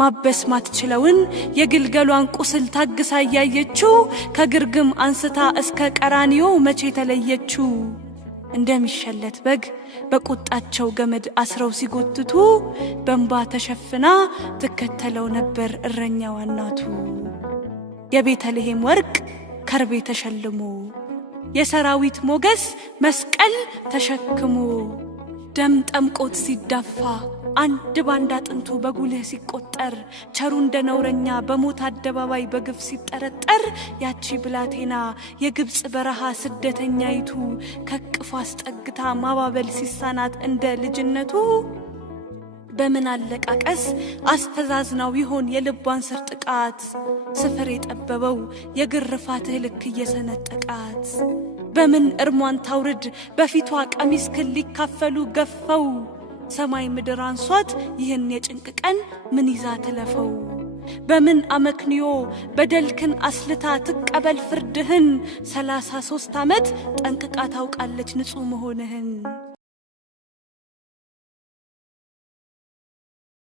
ማበስ ማትችለውን የግልገሏን ቁስል ታግሳ ያየችው ከግርግም አንስታ እስከ ቀራኒዮ መቼ ተለየችው እንደሚሸለት በግ በቁጣቸው ገመድ አስረው ሲጎትቱ በእንባ ተሸፍና ትከተለው ነበር እረኛዋ እናቱ የቤተልሔም ወርቅ ከርቤ ተሸልሞ የሰራዊት ሞገስ መስቀል ተሸክሞ ደም ጠምቆት ሲዳፋ አንድ ባንድ አጥንቱ በጉልህ ሲቆጠር ቸሩ እንደነውረኛ በሞት አደባባይ በግፍ ሲጠረጠር ያቺ ብላቴና የግብጽ በረሃ ስደተኛይቱ ከቅፏ አስጠግታ ማባበል ሲሳናት እንደ ልጅነቱ በምን አለቃቀስ አስተዛዝናው ይሆን የልቧን ስር ጥቃት ስፍር የጠበበው የግርፋትህ ልክ እየሰነጠቃት በምን እርሟን ታውርድ በፊቷ ቀሚስ ክል ሊካፈሉ ገፈው ሰማይ ምድር አንሷት ይህን የጭንቅ ቀን ምን ይዛ ትለፈው በምን አመክንዮ በደልክን አስልታ ትቀበል ፍርድህን 33 ዓመት ጠንቅቃ ታውቃለች ንጹህ መሆንህን